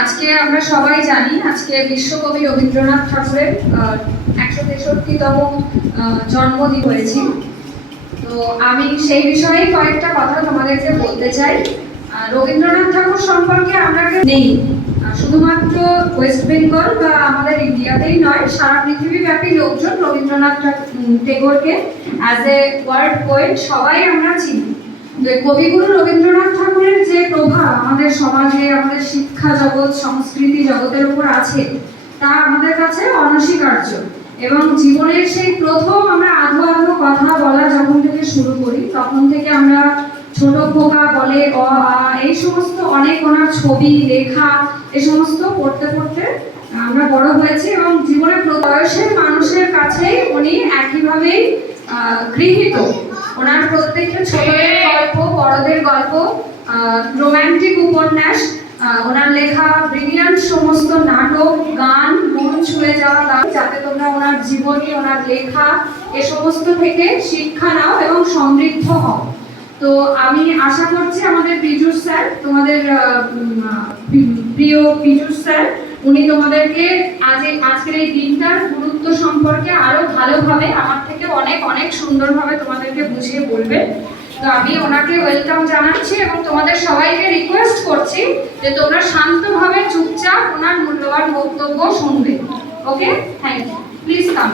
আজকে আমরা সবাই জানি আজকে বিশ্বকবি রবীন্দ্রনাথ ঠাকুরের 163তম জন্মদিন হয়েছে। তো আমি সেই বিষয়ে কয়েকটা কথা তোমাদেরকে বলতে চাই। রবীন্দ্রনাথ ঠাকুর সম্পর্কে আমরা নেই শুধুমাত্র ওয়েস্ট বেঙ্গল বা আমাদের ইন্ডিয়াতেই নয়, সারা পৃথিবীব্যাপী লোকজন রবীন্দ্রনাথ টেগোরকে অ্যাজ এ ওয়ার্ল্ড পোয়েট সবাই আমরা চিনি। কবিগুরু রবীন্দ্রনাথ ঠাকুরের যে প্রভাব আমাদের সমাজে, আমাদের শিক্ষা জগৎ, সংস্কৃতি জগতের উপর আছে তা আমাদের কাছে অনস্বীকার্য। এবং জীবনের সেই প্রথম আমরা আধো আধো কথা বলা যখন থেকে শুরু করি, তখন থেকে আমরা ছোট খোকা বলে অ আ এই সমস্ত অনেক ওনার ছবি লেখা এ সমস্ত পড়তে পড়তে আমরা বড় হয়েছি। এবং জীবনের বয়সের মানুষের কাছেই উনি একইভাবেই গৃহীত। ওনার প্রত্যেকটা ছোটদের গল্প, বড়দের গল্প, রোম্যান্টিক উপন্যাস, ওনার লেখা ব্রিলিয়ান্ট সমস্ত নাটক, গান, মন ছুঁয়ে যাওয়া গান, যাতে তোমরা ওনার জীবনী, ওনার লেখা এ সমস্ত থেকে শিক্ষা নাও এবং সমৃদ্ধ হও। তো আমি আশা করছি আমাদের পীযূষ স্যার, তোমাদের প্রিয় পীযূষ স্যার, উনি তোমাদেরকে আজকের এই দিনটার গুরুত্ব সম্পর্কে আরো ভালোভাবে আমার থেকে অনেক অনেক সুন্দরভাবে তোমাদেরকে বুঝিয়ে বলবেন। তো আমি ওনাকে ওয়েলকাম জানাচ্ছি এবং তোমাদের সবাইকে রিকোয়েস্ট করছি যে তোমরা শান্তভাবে চুপচাপ ওনার মূল্যবান বক্তব্য শুনবে। Okay, thank you. Please come.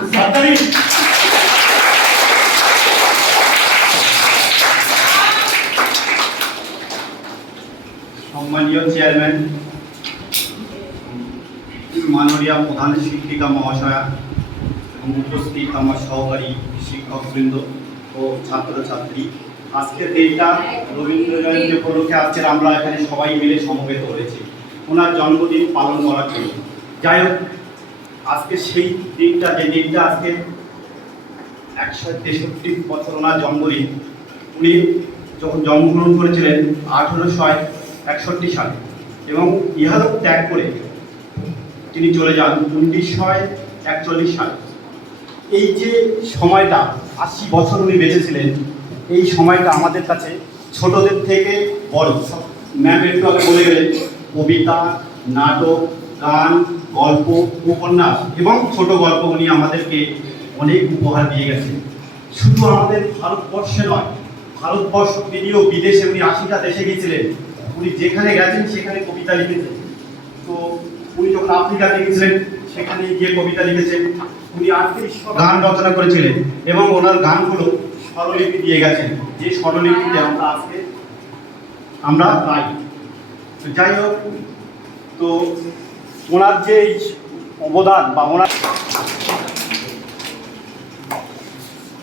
সম্মানীয় চেয়ারম্যান, মাননীয় প্রধান শিক্ষিকা মহাশয়া এবং উপস্থিত আমার সহকারী শিক্ষকবৃন্দ ও ছাত্রছাত্রী, আজকের দিনটা রবীন্দ্র জয়ন্তী উপলক্ষে আজকের আমরা এখানে সবাই মিলে সমবেত হয়েছি ওনার জন্মদিন পালন করার জন্য। যাই হোক, আজকে সেই দিনটা, যে দিনটা আজকে 163 বছর ওনার জন্মদিন। উনি যখন জন্মগ্রহণ করেছিলেন 1861 সালে এবং ইহলোক ত্যাগ করে তিনি চলে যান 1941 সালে। এই যে সময়টা 80 বছর উনি বেঁচেছিলেন, এই সময়টা আমাদের কাছে ছোটদের থেকে বড়, ম্যাম একটু আগে বলে গেলেন, কবিতা, নাটক, গান, গল্প, উপন্যাস এবং ছোট গল্প উনি আমাদেরকে অনেক উপহার দিয়ে গেছেন। শুধু আমাদের ভারতবর্ষে নয়, ভারতবর্ষ তিনিও বিদেশে, উনি 80টা দেশে গিয়েছিলেন। উনি যেখানে গেছেন সেখানে কবিতা লিখেছেন। তো উনি যখন আফ্রিকাতে গিয়েছিলেন সেখানে গিয়ে কবিতা লিখেছেন। উনি 38 গান রচনা করেছিলেন এবং ওনার গানগুলো স্বরলিপি দিয়ে গেছেন, যে স্বরলিপিতে আমরা পাই। তো যাই হোক, তো ওনার যে অবদান বা ওনার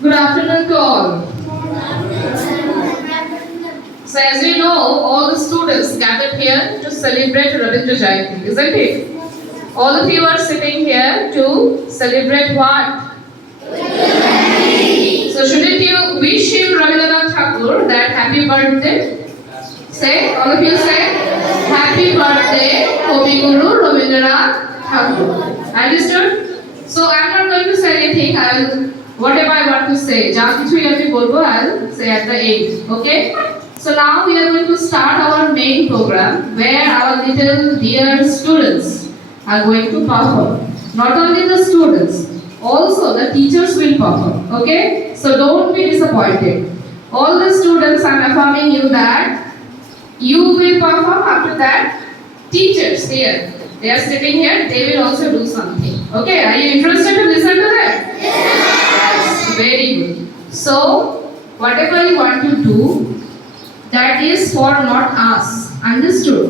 Good afternoon to all. So as you know, all the students gathered here to celebrate Rabindra Jayanti, isn't it? All of you are sitting here to celebrate what? So shouldn't you wish him, Rabindranath Tagore, that happy birthday? Say, all of you say, happy birthday, Kobi Guru Rabindranath Tagore. Understood? So I'm not going to say anything. Whatever I want to say, just kichu ami bolbo, I'll say at the end. Okay? So now we are going to start our main program, where our little dear students are going to perform. Not only the students, also the teachers will perform. Okay? So don't be disappointed. All the students, I'm affirming you that you will perform. After that, teachers here, they are sitting here, they will also do something. Okay? Are you interested to listen to that? Yes. Very good. So whatever you want to do, that is for not us. Understood?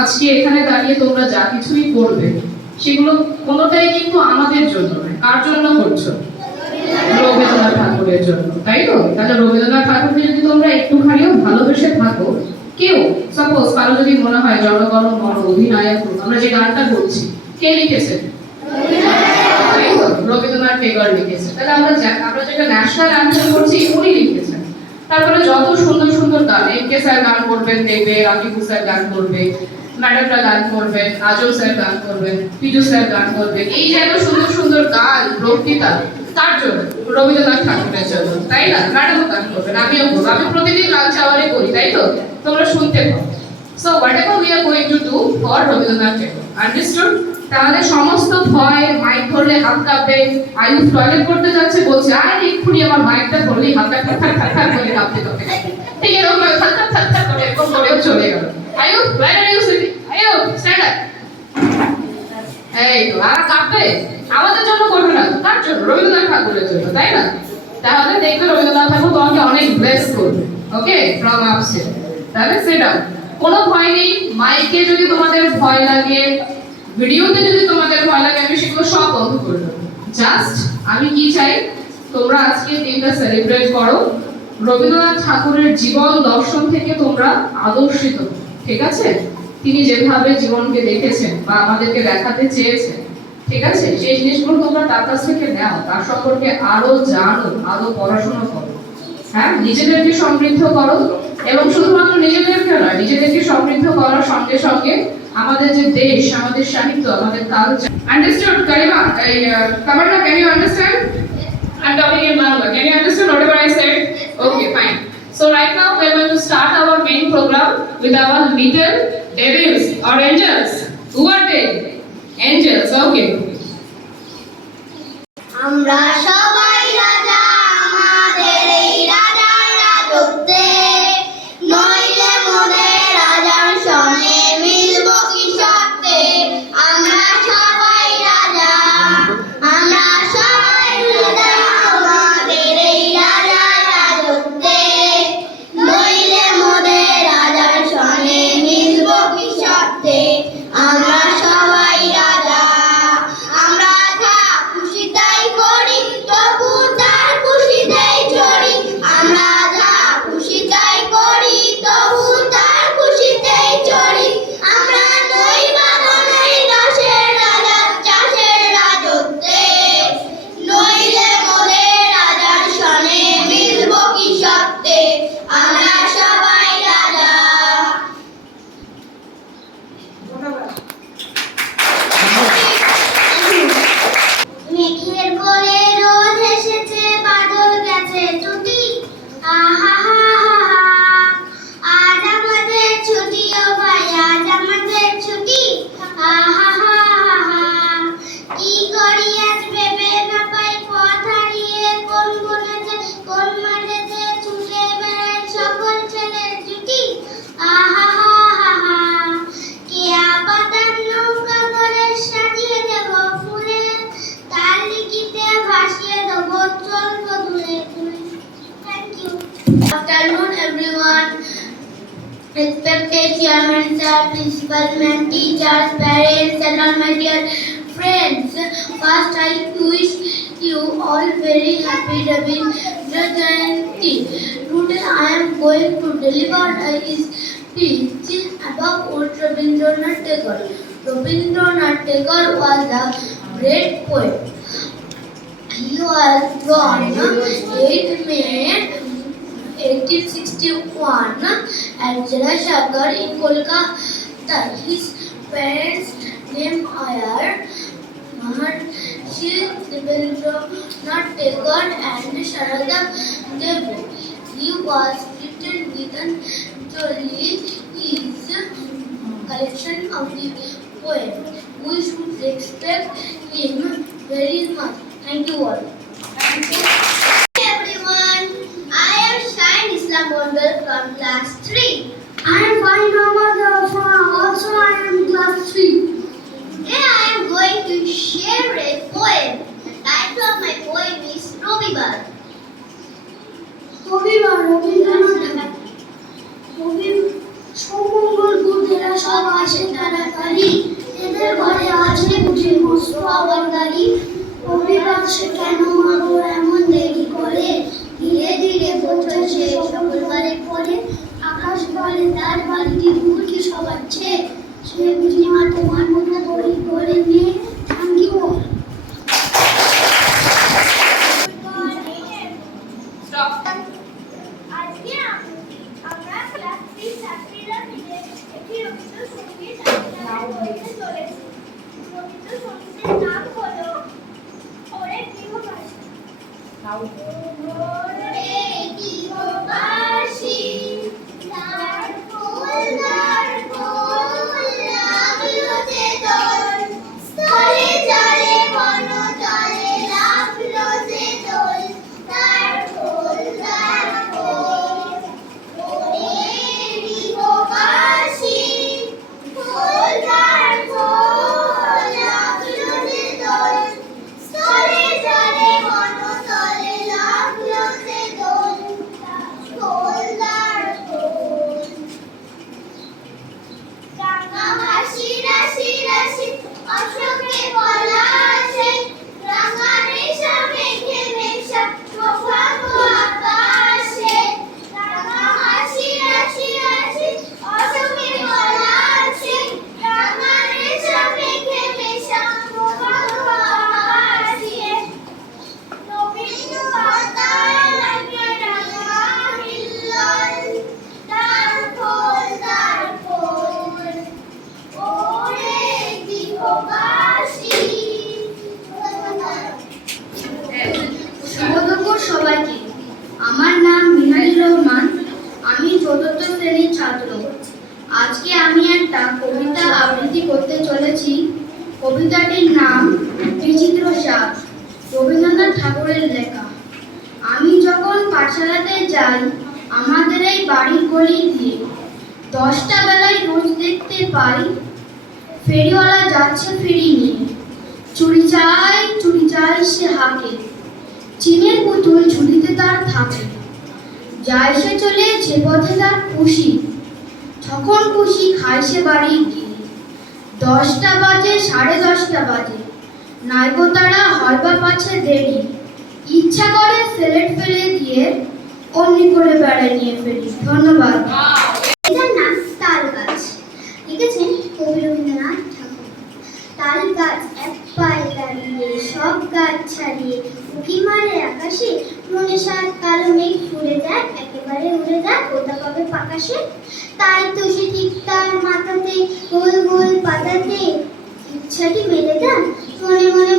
আজকে এখানে দাঁড়িয়ে তোমরা যা কিছুই করবে সেগুলো কোনোটাই কিন্তু আমাদের জন্য নয়। কার জন্য করছো? রবীন্দ্রনাথ ঠাকুরের জন্য, তাই তো? তাহলে রবীন্দ্রনাথ ঠাকুরকে যদি তোমরা একটুখানিও ভালোবেসে থাকো, কেউ সাপোজ কারো যদি মনে হয় জনগণ মন অধিনায়ক, আমরা যে গানটা করছি, কে লিখেছে? রবীন্দ্রনাথ টেগর লিখেছে। তাহলে আমরা যেটা ন্যাশনাল অ্যান্থেম করছি, উনি লিখেছেন। তারপরে যত সুন্দর সুন্দর গান, এম.কে. স্যার গান করবেন, দেবে রাকিবু স্যার গান করবে, ম্যাডামরা গান করবেন, আজম স্যার গান করবেন, পীযূষ স্যার গান করবেন। এই যে এত সুন্দর সুন্দর গান, বক্তৃতা, তার জন্য, রবীন্দ্রনাথ ঠাকুরের জন্য, তাই না? ম্যাডামও গান করবেন, আমিও করবো। আমি প্রতিদিন লাঞ্চ আওয়ারে করি, তাই তো? তোমরা শুনতে পাও। So whatever we are going to do for Rabindranath Tagore, understood? তাহলে সমস্ত ভয় মাইক ধরলে হাত কাঁপবে, আয়ুষ টয়লেট করতে যাচ্ছে বলছে আর এক্ষুনি আমার মাইকটা ধরলেই হাতটা ঠাক ঠাক ঠাক করে কাঁপতে কাঁপতে ঠিক এরকম ঠাক ঠাক ঠাক ঠাক করে এরকম করেও চলে গেল। Ayush where are you sitting? Ayush stand up. এই তো আর কাঁপবে, আমাদের জন্য করবে না, কার জন্য? রবীন্দ্রনাথ ঠাকুরের জন্য, তাই না? তাহলে দেখবে রবীন্দ্রনাথ ঠাকুর তোমাকে অনেক ব্লেস করবে। ওকে, ফ্রম আপস্টেয়ার। তাহলে সিট ডাউন, কোনো ভয় নেই। মাইকে যদি তোমাদের ভয় লাগে, ভিডিওতে যদি তোমাদের ভয় লাগে, আমি সেগুলো সব বন্ধ করে দেবো। জাস্ট আমি কি চাই, তোমরা আজকে দিনটা সেলিব্রেট করো, রবীন্দ্রনাথ ঠাকুরের জীবন দর্শন থেকে তোমরা আদর্শিত, ঠিক আছে? তিনি যেভাবে জীবনকে দেখেছেন বা আমাদেরকে দেখাতে চেয়েছেন, ঠিক আছে, সেই জিনিসগুলো তোমরা তার কাছ থেকে নাও, তার সম্পর্কে আরো জানো, আরো পড়াশোনা করো, হ্যাঁ, নিজেদেরকে সমৃদ্ধ করো। এবং শুধুমাত্র নিজেদেরকে নয়, নিজেদেরকে সমৃদ্ধ করার সঙ্গে সঙ্গে আমাদের যে দেশ, আমাদের সাহিত্য, আমাদের culture. Understood Karima? Tamanna, can you understand? I'm talking in Bangla. Can you understand whatever I said? Okay, fine. So right now we are going to start our main program with our little devils or angels. Who are they? Angels. Okay. আমরা সবাই রাজা, আমাদের এই রাজার রাজত্বে, নইলে মোদের রাজার সনে মিলব কি সত্ত্বে। আমরা সবাই রাজা, আমরা সবাই রাজা, আমাদের এই রাজার রাজত্বে, নইলে মোদের রাজার সনে মিলব কি সত্ত্বে। আমরা সবাই রাজা, আমরা যা খুশি তাই করি, তবু তার খুশিতেই চড়ি। আমরা যা খুশি তাই করি, তবু তার খুশিতেই চড়ি। আমরা নই বাঁধনের দাসের, রাজা চাষের রাজত্বে, নইলে মোদের রাজার সনে মিলব কি সত্ত্বে। আমরা সবাই রাজা। মেঘের কোলে রোদ এসেছে, বাদল গেছে টুটি, আহা হা হা হা। আজ আমাদের ছুটি ও ভাই, আজ আমাদের ছুটি, আহা হা হা হা। কি করি আজ ভেবে না পাই, পথ হারিয়ে কোন বনেতে কোন মাঠেতে ছুটে বেড়ায় সকল ছেলের জুটি, আহা হা হা হা। কেয়া পাতার নৌকা করে সাজিয়ে দেব ফুলে, তার লিখিতে ভাসিয়ে দেব চলবো দূরে দূরে। Thank you. Afternoon everyone. Respected chairman sir, principal ma'am, teachers, parents and all my dear friends. First I wish you all very happy Rabindra Jayanti. Today I am going to deliver a speech about old Rabindranath Tagore. Rabindranath Tagore was a great poet. He was born 8 May 1861 at Jalasagar in Kolkata. His parents' name are Maharshi Rabindranath Tagore and Sharada Devi. He was written Gitanjali, his collection of the poem. We should respect him very much. Thank you all. Thank you. Hey everyone, I am Shine Islam Mondal from class 3. I am Fine Muhammad Afan, also I am class 3. Today I am going to share a poem. The title of my poem is Robibar. Robibar, Rabindranath. সমঙ্গল বুদ্ধেরা সব আসে তাড়াতাড়ি, এদের ঘরে আছে বুঝি মস্ত আবার গাড়ি। রবিবার সে কেন মাগো এমন দেরি করে, ধীরে ধীরে পৌঁছে সে সকল বারে পরে। আকাশ বলে তার বাড়িটি দূর কি সবার চেয়ে, সে বুঝি মা তোমার মতো তৈরি করে নিয়ে। Thank you. Stop. আজকে আমরা ক্লাস 3 ছাত্রীরা মিলে একটি রবীন্দ্রসঙ্গীত বলতে চলেছি। রবীন্দ্রসঙ্গীতের নাম হলো ওরে গৃহবাসী। ওরে গৃহবাসী, তার ফুল তার আজকে আমি একটা কবিতা আবৃত্তি করতে চলেছি। কবিতাটির নাম বিচিত্র সাপ, রবীন্দ্রনাথ ঠাকুরের লেখা। আমি যখন পাঠশালাতে যাই আমাদের এই বাড়ির গলি দিয়ে, 10টা বেলায় রোজ দেখতে পাই ফেরিওয়ালা যাচ্ছে ফেরি নিয়ে। চুরি চাই সে হাঁকে, চিনের পুতুল ঝুলিতে তার থাকে। যায় সে চলে যে পথে তার খুশি, যখন খুশি খায় সে বাড়ি গিয়ে। 10টা বাজে 10:30 বাজে, নাইগো তারা হয় বা পাচ্ছে দেরি। ইচ্ছা করে সেলেট ফেলে দিয়ে অমনি করে বেড়ায় নিয়ে ফেরি। ধন্যবাদ। এটার নাম তাল গাছ, লিখেছেন কবি রবীন্দ্রনাথ ঠাকুর। তাল গাছ এক পায়ে দাঁড়িয়ে সব গাছ ছাড়িয়ে উঁকি মারে আকাশে। মনে সাত কালো মেঘ উড়ে যায়, একেবারে উড়ে যায়, কোথা পাবে পাকাশে। তাই তো সে ঠিক তার মাথাতে গোল গোল পাতাতে ইচ্ছাটি মেলে দেয়। মনে মনে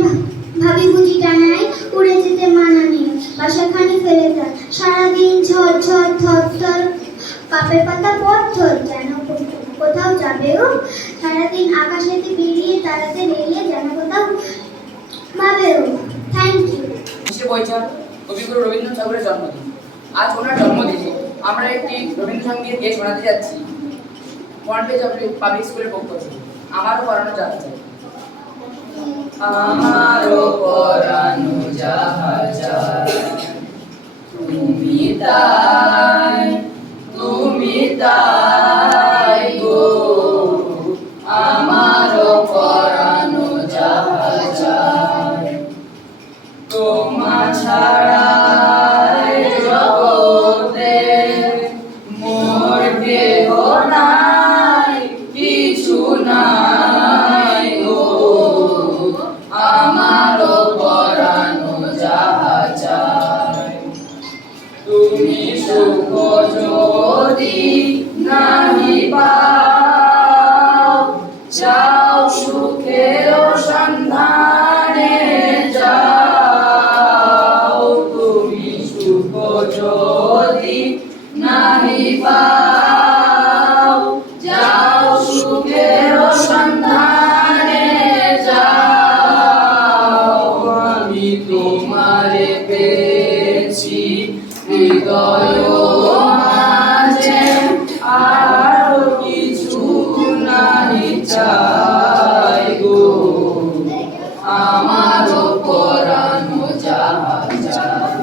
ভাবি বুঝি টানায় উড়ে যেতে মানা নেই, বাসাখানি ফেলে দেয়। সারাদিন ঝড় ঝড় থর থর কাপে পাতা পথর, যেন কোথাও যাবে ও। সারাদিন আকাশেতে বেরিয়ে তারাতে বেরিয়ে যেন কোথাও ভাবে ও। Thank you. বৈশাখ কবিগুরু রবীন্দ্রনাথ ঠাকুরের জন্মদিন। আজ ওনার জন্মদিনে আমরা একটি রবীন্দ্রসঙ্গীত গেয়ে শোনাতে যাচ্ছি মন্টেজ পাবলিক স্কুলের পক্ষ থেকে। আমারও পড়ানো যাহা চাই। আমারও পড়ানো যাহা চাই, তুমি তাই গো। আমারও পড়ানো যাহা চাই, তোমা ছাড়া জগতে মোর দেহ নাই, কিছু নাই গো। আমারও পরানো যাহা চাই, তুমি সুখ যদি নাহি পাও, যাও সুখের সন্ধানে যাও। তুমি সুখ যদি নাহি পাও, যাও সুখের সন্ধানে যাও। আমি তোমারে পেয়েছি হৃদয় মাঝে, আর কিছু নাহি চাই গো। আমারও পরানো যাহা চাই,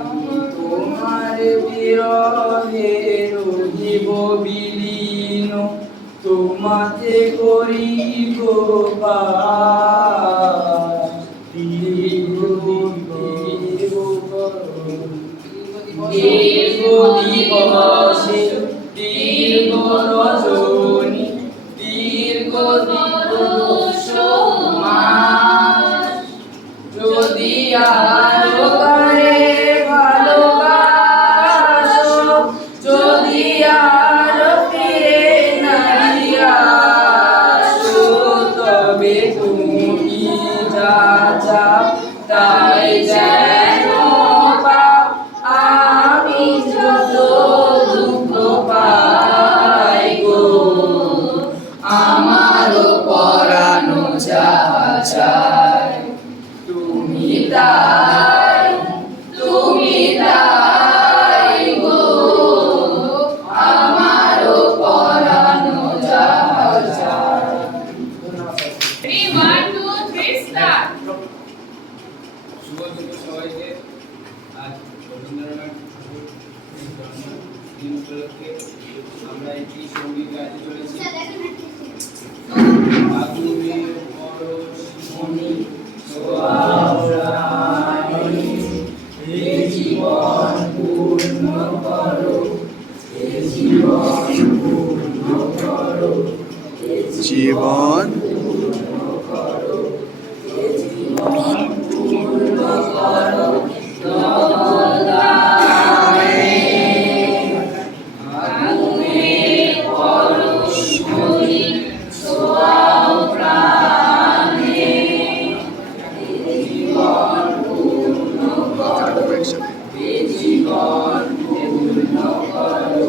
আমি তোমার বিরহে রহিব বিলীন, তোমাতে করিব বাস। দীর্ঘ দিবসে দীর্ঘ রজনী, দীর্ঘ দিবস মাস, যদি আরো করে ভালোবাসো, যদি আরো ফিরে নাহি আসো, তবে তুমি যা চাও তাই যেন পাও। আমি যত দুঃখ পাই গো, আমারও পরানো যাহা চাই, তুমি তাই গো। আমারও পরানো যাহা চাই। 3, 1, 2, 3, start. শুভ দুপুর সবাইকে। আজ রবীন্দ্রনাথ ঠাকুর জন্মদিন উপলক্ষে আমরা একটি সঙ্গীত গাইতে চলেছি। আগুনের পরশমণি সোহাগরানী, হে জীবন পূর্ণ করো, হে জীবন পূর্ণ করো, হে জীবন পূর্ণ করো, হে জীবন পূর্ণ করো। আগুনের পরশমণি সোহাগরানী, হে জীবন পূর্ণ করো, হে জীবন পূর্ণ করো,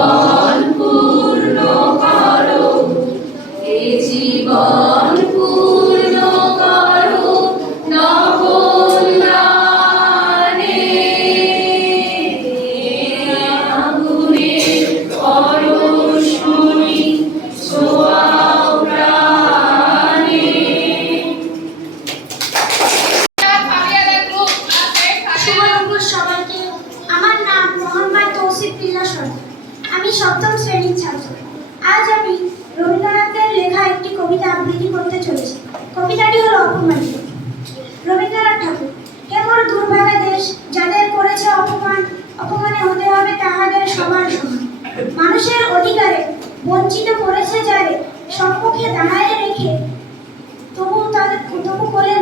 জীবন পূর্ণ করো, এ জীবন পূর্ণ করো নবনানে। আগুনে পরশমণি ছোঁয়াও প্রাণে। শুভ দুপুর সবাইকে। আমার নাম মোহাম্মদ তৌসিফ বিল্লাহ সরকার। আমি সপ্তম শ্রেণীর ছাত্র। আজ আমি রবীন্দ্রনাথের লেখা একটি কবিতা আবৃত্তি করতে চলেছি। কবিতাটি হলো অপমানিত। রবীন্দ্রনাথ ঠাকুর। হে মোর দুর্ভাগা দেশ, যাদের করেছে অপমান, অপমানে হতে হবে তাহাদের সবার সমান। মানুষের অধিকারে বঞ্চিত করেছে যারে, সম্মুখে দাঁড়ায় রেখে তবু করে